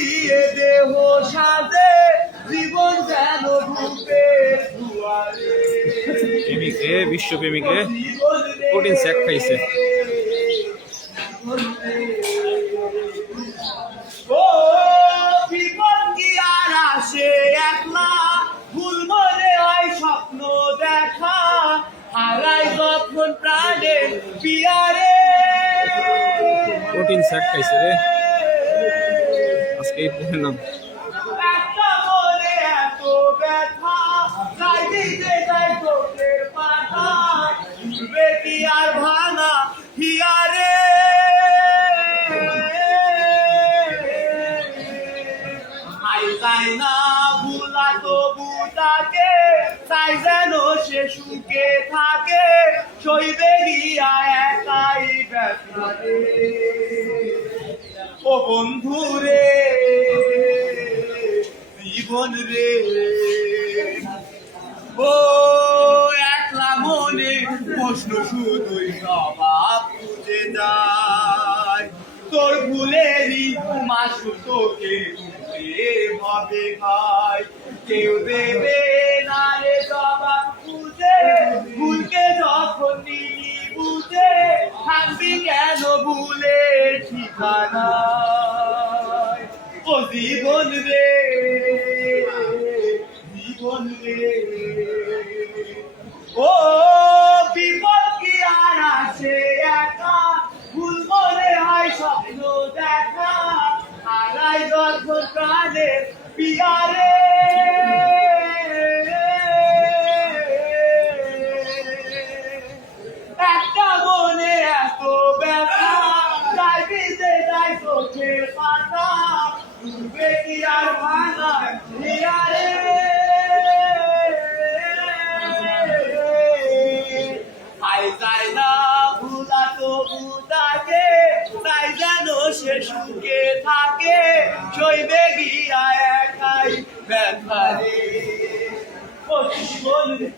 ফুলিয়ে দেহ সাজে জীবন যেন রূপের দুয়ারে। প্রেমিক রে, বিশ্বপ্রেমিক রে, প্রোটিন শেক খাইছে। ও বিপদ কি আর আসে একলা, ভুল মনে হয় স্বপ্ন দেখা, হারাই যখন প্রাণের পিয়ারে। প্রোটিন শেক খাইছে রে আজকে এই নাম। একটা মনে এত ব্যথা, তাই দিতে চাই চোখের পাতা, ভুলবে কি আর ভাঙা হিয়ারে। আই যাই না ভুলা তবু তাকে, তাই যেন সে সুখে থাকে, সইবে গিয়া একাই ব্যথা রে। ও বন্ধু রে, জীবন রে, ও একলা মনে প্রশ্ন শুধুই জবাব খুঁজে যায়। তোর ভুলেরই মাসু তোকে উঠে হবে ভাই, কেউ দেবে না রে জবাব খুঁজে, ভুলকে যখন নিলি বুঝে, থাকবি কেন ভুলের ঠিকানায়। ও জীবন রে, জীবন রে, ও বিপদ কি আর আসে একা, ভুল মনে হয় স্বপ্ন দেখা, হারাই যখন প্রাণের পিয়ারে। একটা মনে এত ব্যথা, তাই দিতে চাই চোখের পাতা, ভুলবে কি আর ভাঙা হিয়ারে। আই যাই না ভুলা তবু তাকে, তাই যেন সে সুখে থাকে, সইবে গিয়া একাই ব্যথা রে। ও জীবন রে।